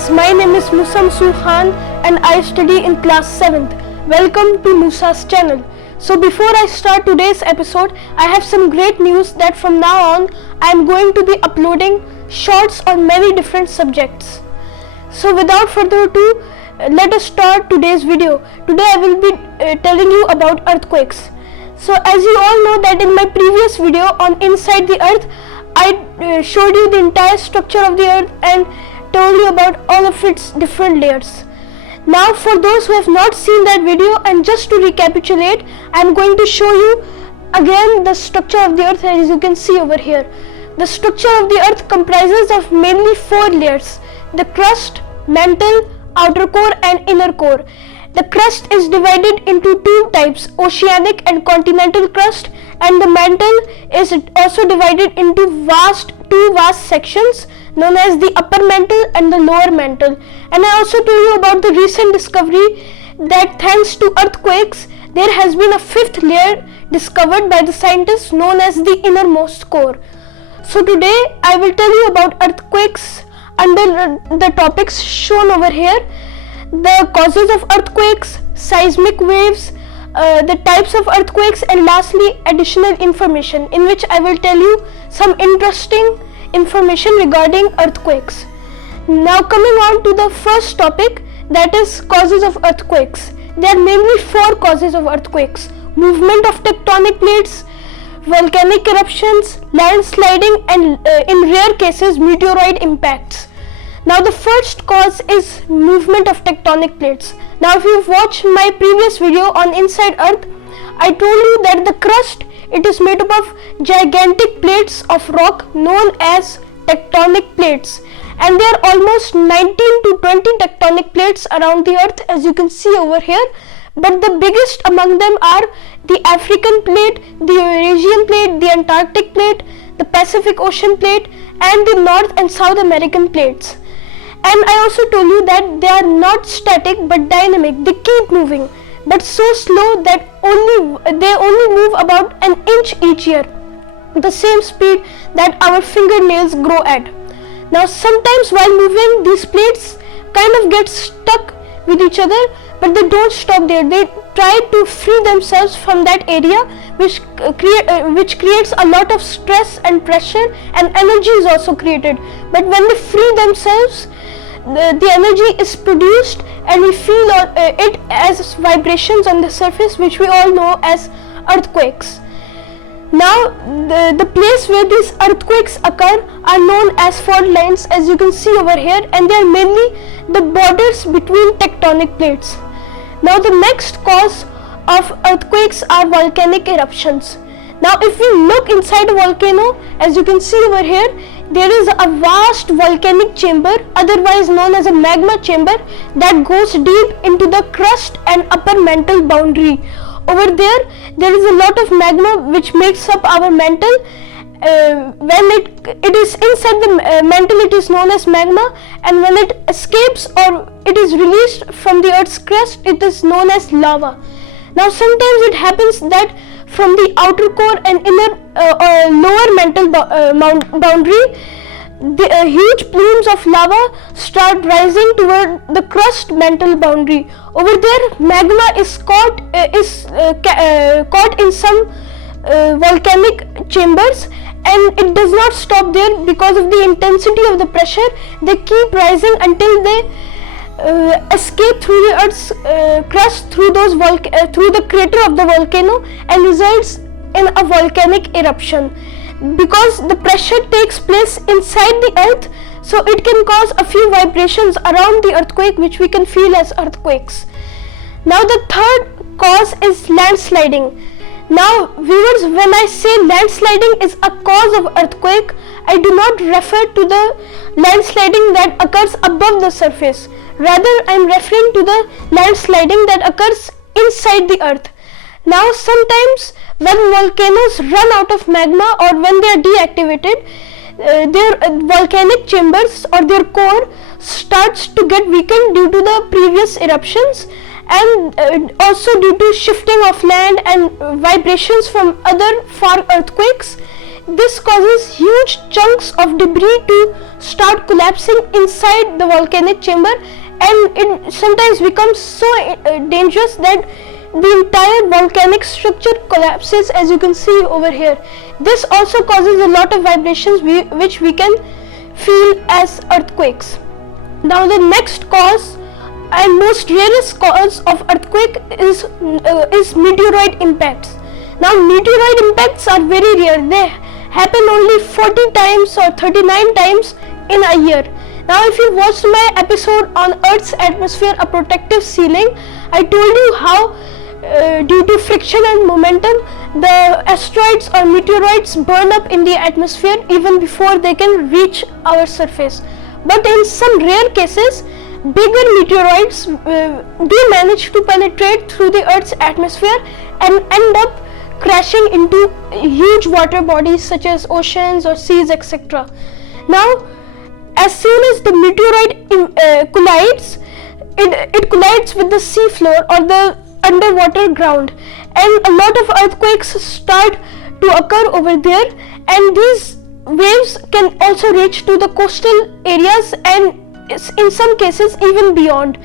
guys, my name is Musa Khan and I study in class 7th. Welcome to Musa's channel. So before I start today's episode, I have some great news that from now on I am going to be uploading shorts on many different subjects. So without further ado, let us start today's video. Today I will be telling you about earthquakes. So as you all know that in my previous video on Inside the Earth, I showed you the entire structure of the earth and told you about all of its different layers. Now for those who have not seen that video, and just to recapitulate, I am going to show you again the structure of the earth. As you can see over here, the structure of the earth comprises of mainly 4 layers: the crust, mantle, outer core and inner core. The crust is divided into 2 types, oceanic and continental crust, and the mantle is also divided into 2 vast sections known as the upper mantle and the lower mantle. And I also told you about the recent discovery that thanks to earthquakes there has been a 5th layer discovered by the scientists known as the innermost core. So today I will tell you about earthquakes under the topics shown over here: the causes of earthquakes, seismic waves, the types of earthquakes, and lastly additional information in which I will tell you some interesting information regarding earthquakes. Now coming on to the first topic, that is causes of earthquakes. There are mainly 4 causes of earthquakes: movement of tectonic plates, volcanic eruptions, landsliding, and in rare cases meteoroid impacts. Now the first cause is movement of tectonic plates. Now if you've watched my previous video on Inside Earth, I told you that the crust, it is made up of gigantic plates of rock known as tectonic plates, and there are almost 19 to 20 tectonic plates around the earth, as you can see over here. But the biggest among them are the African plate, the Eurasian plate, the Antarctic plate, the Pacific Ocean plate, and the North and South American plates. And I also told you that they are not static but dynamic. They keep moving, but so slow that they only move about an inch each year, the same speed that our fingernails grow at. Now sometimes while moving, these plates kind of get stuck with each other, but they don't stop there. They try to free themselves from that area, which creates a lot of stress and pressure, and energy is also created. But when they free themselves, the energy is produced and we feel it as vibrations on the surface, which we all know as earthquakes. Now the place where these earthquakes occur are known as fault lines, as you can see over here, and they are mainly the borders between tectonic plates. Now the next cause of earthquakes are volcanic eruptions. Now if we look inside a volcano, as you can see over here, there is a vast volcanic chamber, otherwise known as a magma chamber, that goes deep into the crust and upper mantle boundary. Over there is a lot of magma which makes up our mantle. When it is inside the mantle, it is known as magma, and when it escapes or it is released from the earth's crust, it is known as lava. Now sometimes it happens that from the outer core and inner lower mantle boundary, the huge plumes of lava start rising toward the crust mantle boundary. Over there, magma is caught in some volcanic chambers, and it does not stop there. Because of the intensity of the pressure, they keep rising until they escape through the earth's crust through the crater of the volcano, and results in a volcanic eruption. Because the pressure takes place inside the earth, so it can cause a few vibrations around the earthquake, which we can feel as earthquakes. Now the third cause is landsliding. Now viewers, when I say landsliding is a cause of earthquake, I do not refer to the landsliding that occurs above the surface. Rather, I am referring to the landsliding that occurs inside the earth. Now sometimes when volcanoes run out of magma or when they are deactivated, their volcanic chambers or their core starts to get weakened due to the previous eruptions, and also due to shifting of land and vibrations from other far earthquakes. this causes huge chunks of debris to start collapsing inside the volcanic chamber, and it sometimes becomes so dangerous that the entire volcanic structure collapses, as you can see over here. This also causes a lot of vibrations which we can feel as earthquakes. Now the next cause and most rarest cause of earthquake is meteoroid impacts. Now meteoroid impacts are very rare. They happen only 40 times or 39 times in a year. Now if you watched my episode on Earth's atmosphere, a protective ceiling, I told you how due to friction and momentum, the asteroids or meteoroids burn up in the atmosphere even before they can reach our surface. But in some rare cases, bigger meteoroids do manage to penetrate through the Earth's atmosphere and end up crashing into huge water bodies such as oceans or seas, etc. Now, as soon as the meteoroid collides, it collides with the sea floor or the underwater ground, and a lot of earthquakes start to occur over there, and these waves can also reach to the coastal areas and in some cases even beyond.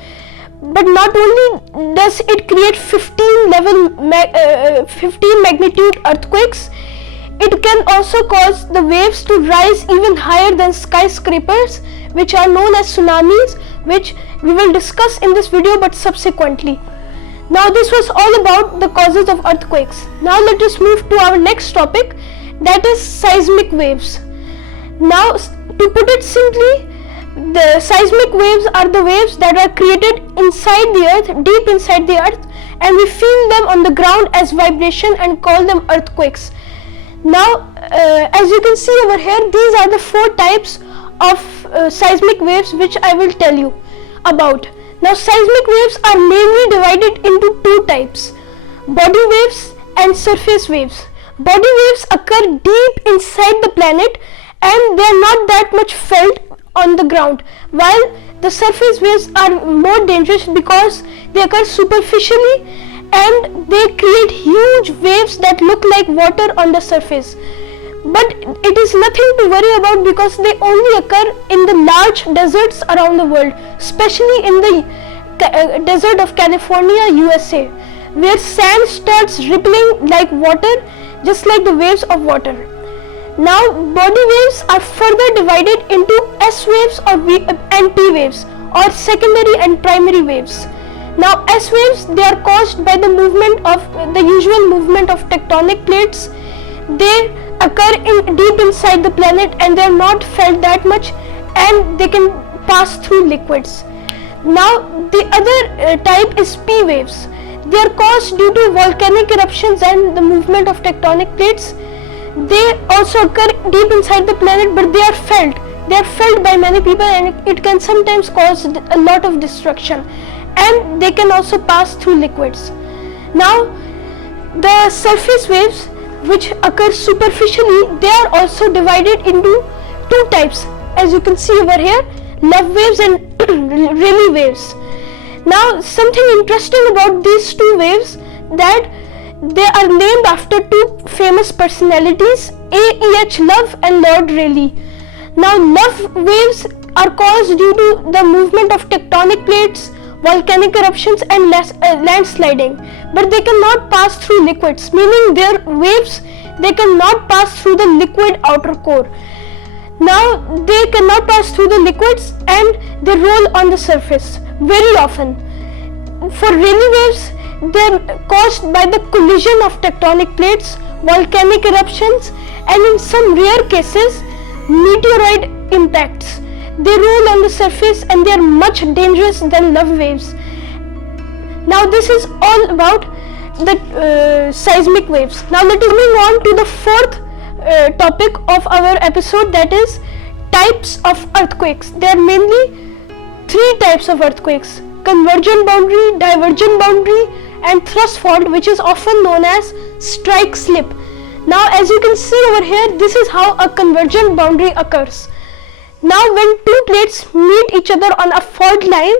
But not only does it create 15 magnitude earthquakes, it can also cause the waves to rise even higher than skyscrapers, which are known as tsunamis, which we will discuss in this video but subsequently. Now this was all about the causes of earthquakes. Now let us move to our next topic, that is seismic waves. Now to put it simply, the seismic waves are the waves that are created inside the earth, deep inside the earth, and we feel them on the ground as vibration and call them earthquakes. Now as you can see over here, these are the 4 types of seismic waves which I will tell you about. Now seismic waves are mainly divided into 2 types, body waves and surface waves. Body waves occur deep inside the planet and they are not that much felt on the ground, while the surface waves are more dangerous because they occur superficially and they create huge waves that look like water on the surface. But it is nothing to worry about because they only occur in the large deserts around the world, especially in the desert of California, USA, where sand starts rippling like water, just like the waves of water. Now body waves are further divided into S waves and P waves, or secondary and primary waves. Now S waves, they are caused by the usual movement of tectonic plates. They occur deep inside the planet and they are not felt that much, and they can pass through liquids. Now the other type is P waves. They are caused due to volcanic eruptions and the movement of tectonic plates. They also occur deep inside the planet, but they are felt. They are felt by many people and it can sometimes cause a lot of destruction, and they can also pass through liquids. Now the surface waves, which occur superficially, they are also divided into 2 types, as you can see over here, love waves and Raleigh waves. Now something interesting about these 2 waves, that they are named after 2 famous personalities, A.E.H. Love and Lord Raleigh. Now love waves are caused due to the movement of tectonic plates, volcanic eruptions and landsliding, but they cannot pass through liquids, meaning their waves, they cannot pass through the liquid outer core. Now they cannot pass through the liquids and they roll on the surface very often. For Raleigh waves, they are caused by the collision of tectonic plates, volcanic eruptions, and in some rare cases meteoroid impacts. They roll on the surface and they are much dangerous than love waves. Now this is all about the seismic waves. Now let us move on to the 4th topic of our episode, that is types of earthquakes. There are mainly 3 types of earthquakes: convergent boundary, divergent boundary and thrust fault, which is often known as strike slip. Now as you can see over here, this is how a convergent boundary occurs. Now when 2 plates meet each other on a fault line,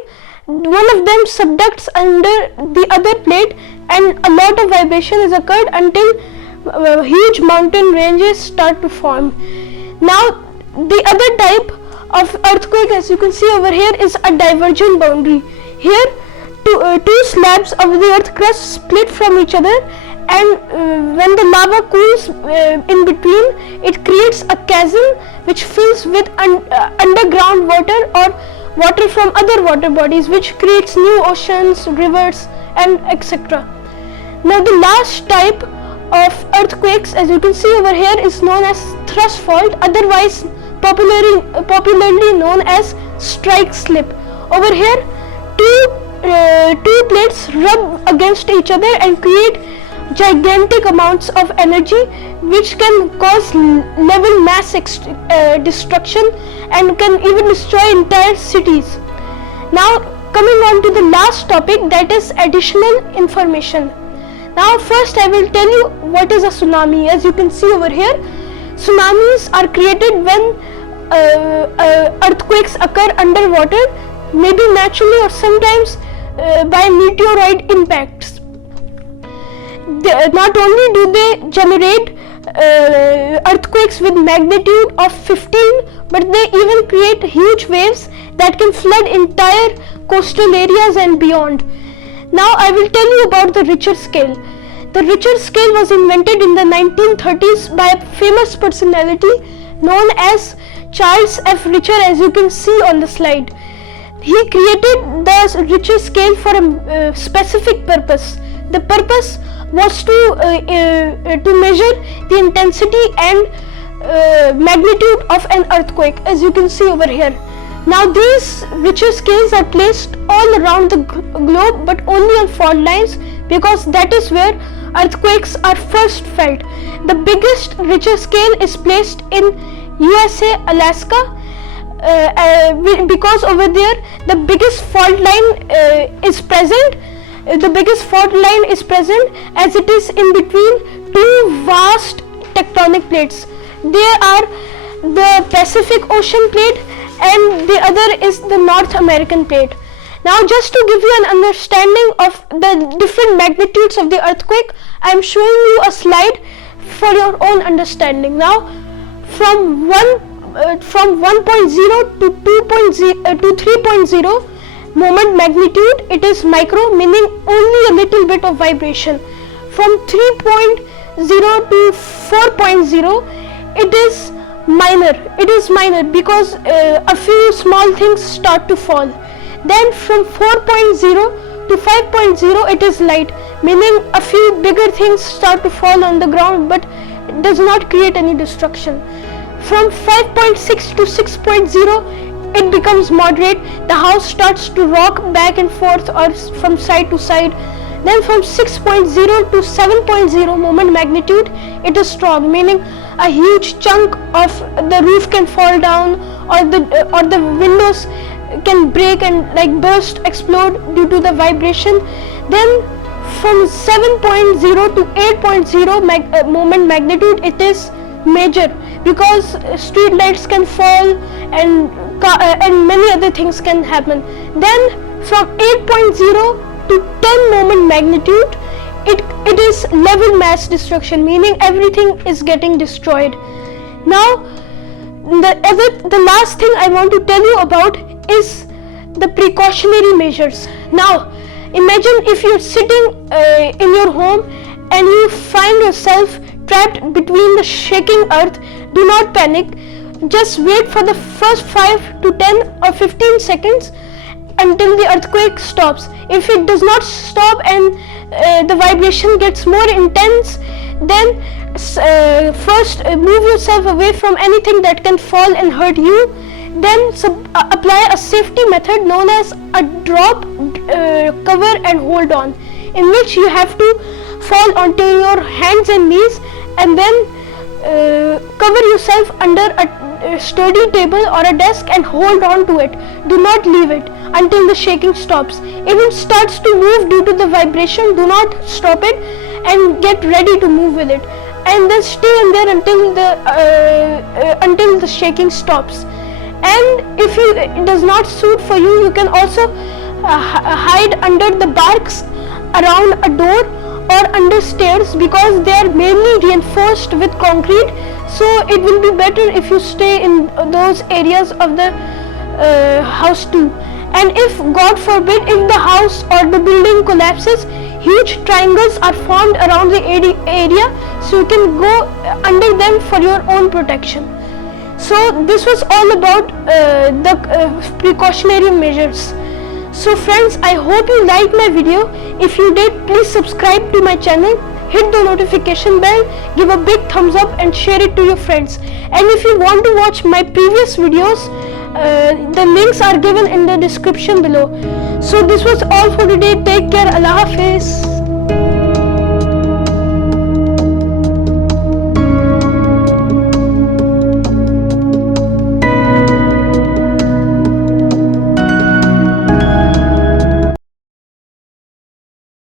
one of them subducts under the other plate and a lot of vibration is occurred until huge mountain ranges start to form. Now the other type of earthquake, as you can see over here, is a divergent boundary. Here two slabs of the earth crust split from each other, and when the lava cools in between, it creates a chasm which fills with underground water or water from other water bodies, which creates new oceans, rivers, and etc. Now the last type of earthquakes, as you can see over here, is known as thrust fault, otherwise popularly known as strike slip. Over here, two plates rub against each other and create gigantic amounts of energy, which can cause level mass destruction and can even destroy entire cities. Now coming on to the last topic, that is additional information. Now first I will tell you what is a tsunami. As you can see over here, tsunamis are created when earthquakes occur underwater, maybe naturally or sometimes by meteoroid impacts. Not only do they generate earthquakes with magnitude of 15, but they even create huge waves that can flood entire coastal areas and beyond. Now I will tell you about the Richter scale. The Richter scale was invented in the 1930s by a famous personality known as Charles F. Richter, as you can see on the slide. He created the Richter scale for a specific purpose. The purpose was to measure the intensity and magnitude of an earthquake, as you can see over here. Now these Richter scales are placed all around the globe, but only on fault lines, because that is where earthquakes are first felt. The biggest Richter scale is placed in USA, Alaska, because over there the biggest fault line is present. The biggest fault line is present as it is in between two vast tectonic plates. They are the Pacific Ocean plate and the other is the North American plate. Now just to give you an understanding of the different magnitudes of the earthquake, I am showing you a slide for your own understanding. Now from 1.0 to 2.0 to 3.0 moment magnitude, it is micro, meaning only a little bit of vibration. From 3.0 to 4.0, it is minor. It is minor because a few small things start to fall. Then from 4.0 to 5.0, it is light, meaning a few bigger things start to fall on the ground, but it does not create any destruction. From 5.6 to 6.0, it becomes moderate. The house starts to rock back and forth or from side to side. Then from 6.0 to 7.0 moment magnitude, it is strong, meaning a huge chunk of the roof can fall down, or the windows can break and like burst, explode due to the vibration. Then from 7.0 to 8.0 moment magnitude, it is major, because street lights can fall and many other things can happen. Then from 8.0 to 10 moment magnitude, it is level mass destruction, meaning everything is getting destroyed. Now the last thing I want to tell you about is the precautionary measures. Now imagine if you're sitting in your home and you find yourself trapped between the shaking earth. Do not panic. Just wait for the first 5 to 10 or 15 seconds until the earthquake stops. If it does not stop and the vibration gets more intense, then first move yourself away from anything that can fall and hurt you. Then apply a safety method known as a drop, cover and hold on, in which you have to fall onto your hands and knees and then cover yourself under a sturdy table or a desk and hold on to it. Do not leave it until the shaking stops. If it starts to move due to the vibration, do not stop it and get ready to move with it, and then stay in there until the shaking stops. And if it does not suit for you, you can also hide under the barks around a door or under stairs because they are mainly reinforced with concrete, so it will be better if you stay in those areas of the house too. And if God forbid if the house or the building collapses, huge triangles are formed around the area, so you can go under them for your own protection. So this was all about the precautionary measures. So friends, I hope you liked my video. If you did, please subscribe to my channel, hit the notification bell, give a big thumbs up and share it to your friends. And if you want to watch my previous videos, the links are given in the description below. So this was all for today. Take care. Allah Hafiz.